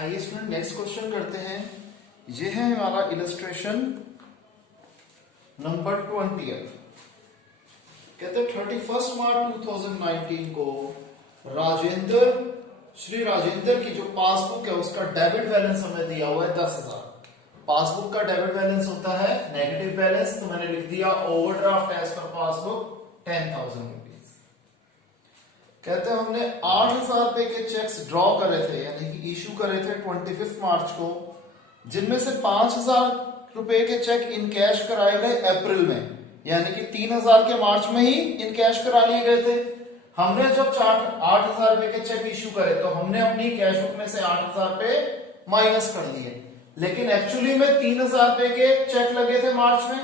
आइए student next question करते हैं। ये है हमारा इलस्ट्रेशन नंबर 20। कहते हैं 31 मार्च 2019 को श्री राजेंद्र की जो पासबुक है उसका डेबिट बैलेंस हमें दिया हुआ है 10,000। पासबुक का डेबिट बैलेंस होता है नेगेटिव बैलेंस, तो मैंने लिख दिया overdraft as per passbook 10,000 rupees. कहते हैं हमने 8,000 रुपए के चेक्स ड्रॉ करे थे, यानी कि इशू करे थे 25 मार्च को, जिनमें से 5,000 रुपए के चेक इन कैश कराए गए अप्रैल में, यानी कि 3,000 के मार्च में ही इन कैश करा लिए गए थे। हमने जब 8,000 रुपए के चेक इशू करे तो हमने अपनी कैश बुक में से 8,000 रुपए माइनस कर लिए, लेकिन एक्चुअली में 3,000 रुपए के चेक लगे थे मार्च में।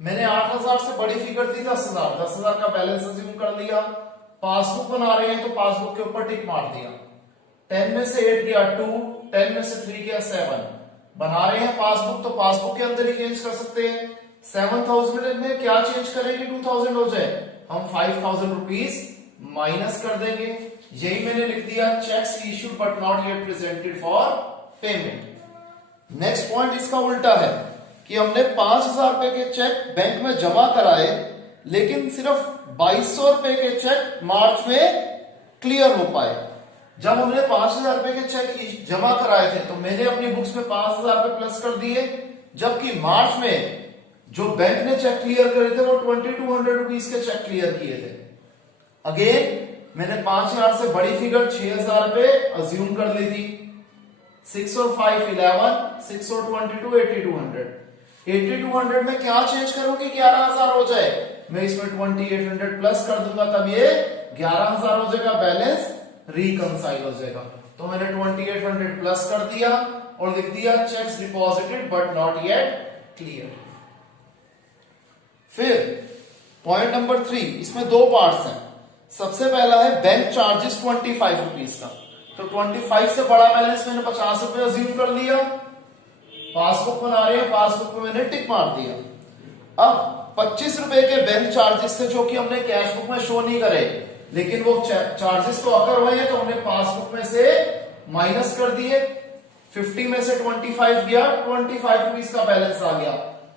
मैंने 8,000 से बड़ी फिगर थी 10,000 का बैलेंस अज्यूम कर लिया। पासबुक बना रहे हैं तो पासबुक के ऊपर टिक मार दिया। 10 में से 8 गया 2, 10 में से 3 गया 7। बना रहे हैं पासबुक तो पासबुक के अंदर ही चेंज कर सकते हैं। 7,000 में क्या चेंज करेंगे 2,000 हो जाए, हम 5,000 रुपीज माइनस कर देंगे। यही मैंने लिख दिया checks issued but not yet presented for payment. Next point इसका उल्टा है कि हमने 5,000 रुपए के चेक बैंक में जमा कराए, लेकिन सिर्फ 2,200 रुपए के चेक मार्च में क्लियर हो पाए। जब हमने 5,000 रुपए के चेक जमा कराए थे तो मैंने अपनी बुक्स में 5,000 रुपए प्लस कर दिए, जबकि मार्च में जो बैंक ने चेक क्लियर करे थे वो 2,200 रुपीज के चेक क्लियर किए थे। अगेन मैंने 5,000 से बड़ी फिगर 6,000 रुपए अज्यूम कर ली थी। 6 और 5 11, 6 और 22 8,200। 8,200 में क्या चेंज करूं कि 11,000 हो जाए, मैं इसमें 2,800 प्लस कर दूंगा, तब ये 11,000 हो जाएगा, बैलेंस रिकंसाइल हो जाएगा। तो मैंने 2,800 प्लस कर दिया और लिख दिया checks deposited but not yet clear. फिर पॉइंट नंबर 3, इसमें दो पार्ट्स हैं। सबसे पहला है बैंक चार्जेस 25 रुपीज का, तो 25 से बड़ा बैलेंस मैंने 50 रुपए अज्यूम कर लिया। पासबुक बना रहे हैं, पासबुक में मैंने टिक मार दिया। अब 25 रुपए के बैंक चार्जेस थे जो कि हमने कैश बुक में शो नहीं करे, लेकिन वो चार्जेस तो अकर हुए हैं तो हमने पासबुक में से माइनस कर दिए। 50 में से 25 गया, 25 रुपीज का बैलेंस आ गया,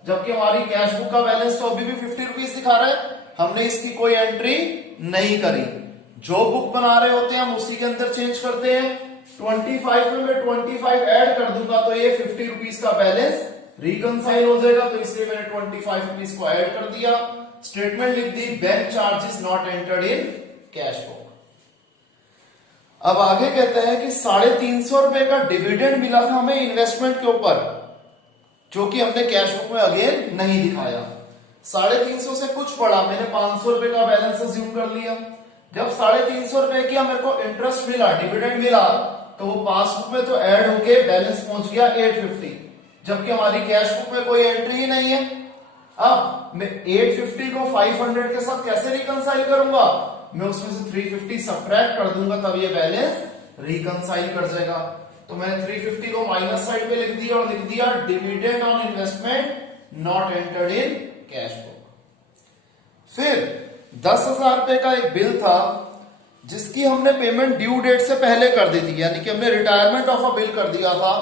जबकि हमारी कैश बुक का बैलेंस तो अभी भी 50 रुपीज दिखा रहा है। हमने इसकी कोई एंट्री नहीं करी। जो बुक बना रहे होते हैं हम उसी के अंदर चेंज करते हैं। 25 में मैं 25 ऐड कर दूंगा तो ये 50 रुपीज का बैलेंस रिकंसाइल हो जाएगा, तो इसलिए मैंने 25 रुपीज को ऐड कर दिया। स्टेटमेंट लिख दी bank charges not entered in cash book. अब आगे कहते हैं कि 350 रुपए का डिविडेंड मिला था हमें इन्वेस्टमेंट के ऊपर, जो कि हमने कैश बुक में अगेन नहीं दिखाया। 350 से कुछ बढ़ा, मैंने 500 रुपए का बैलेंस अज्यूम कर लिया। जब 350 रुपए की मेरे को इंटरेस्ट मिला, डिविडेंड मिला, तो वो पासबुक में तो ऐड होके बैलेंस पहुंच गया 850, जबकि हमारी कैश बुक में कोई एंट्री ही नहीं है। अब मैं 850 को 500 के साथ कैसे रिकंसाइल करूंगा, मैं उसमें से 350 सब्ट्रैक्ट कर दूंगा, तब ये बैलेंस रिकंसाइल कर जाएगा। तो मैंने 350 को माइनस साइड पे लिख दिया और लिख दिया dividend on investment not entered in cash book. फिर 10,000 रुपए का एक बिल था जिसकी हमने पेमेंट ड्यू डेट से पहले कर दी थी, यानी कि हमने रिटायरमेंट ऑफ अ बिल कर दिया था,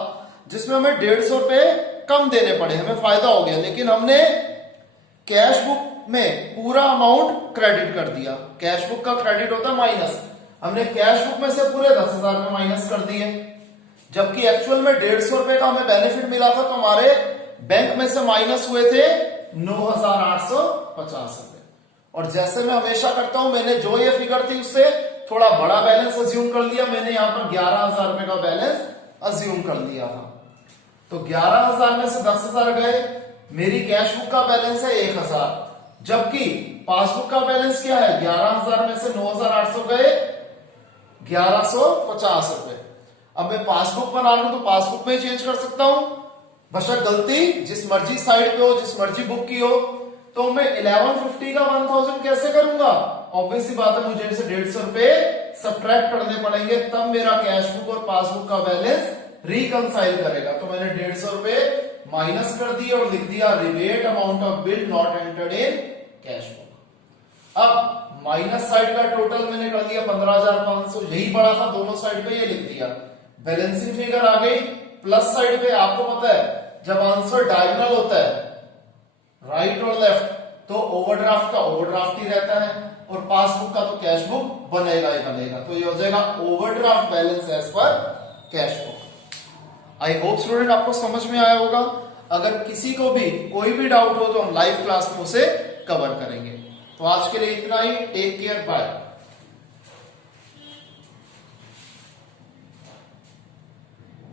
जिसमें हमें 150 रुपए कम देने पड़े, हमें फायदा हो गया। लेकिन हमने कैश बुक में पूरा अमाउंट क्रेडिट कर दिया। कैश बुक का क्रेडिट होता है माइनस, हमने कैश बुक में से पूरे 10,000 रुपए माइनस कर दिए, जबकि एक्चुअल में 150 रुपए का हमें बेनिफिट मिला था, तो हमारे बैंक में से माइनस हुए थे 9,850 रुपए। और जैसे मैं हमेशा करता हूं, मैंने जो ये फिगर थी उससे थोड़ा बड़ा बैलेंस अज्यूम कर लिया। मैंने यहां पर 11,000 रुपए का बैलेंस अज्यूम कर लिया था, तो 11,000 में से 10,000 गए। मेरी कैश बुक का बैलेंस है 1,000, जबकि पासबुक का बैलेंस क्या है, 11,000 में से 9,800 गए 1,150 रुपए। अब मैं पासबुक बना लूं तो पासबुक में चेंज कर सकता हूं, बशर्ते गलती जिस मर्जी साइड पे हो, जिस मर्जी बुक की हो। तो मैं 1150 का 1000 कैसे करूंगा, ऑब्वियसली बात है मुझे इसे 150 रुपए सब्ट्रैक्ट करने पड़ेंगे, तब मेरा कैश बुक और पासबुक का बैलेंस रिकंसाइल करेगा। तो मैंने 150 रुपए माइनस कर दिए और लिख दिया rebate amount of bill not entered in cash book. अब माइनस साइड का टोटल मैंने कर दिया 15,500, यही बड़ा था दोनों साइड पे, ये लिख दिया बैलेंसिंग फिगर आ गई। प्लस साइड पे आपको पता है जब आंसर डायगोनल होता है राइट और लेफ्ट तो ओवरड्राफ्ट का ओवरड्राफ्ट ही रहता है और पासबुक का तो कैश बुक बनेगा ही बनेगा। तो ये हो जाएगा overdraft balance as per cash book. I hope student आपको समझ में आया होगा। अगर किसी को भी कोई भी डाउट हो तो हम लाइव क्लास में उसे कवर करेंगे। तो आज के लिए इतना ही। Take care, bye.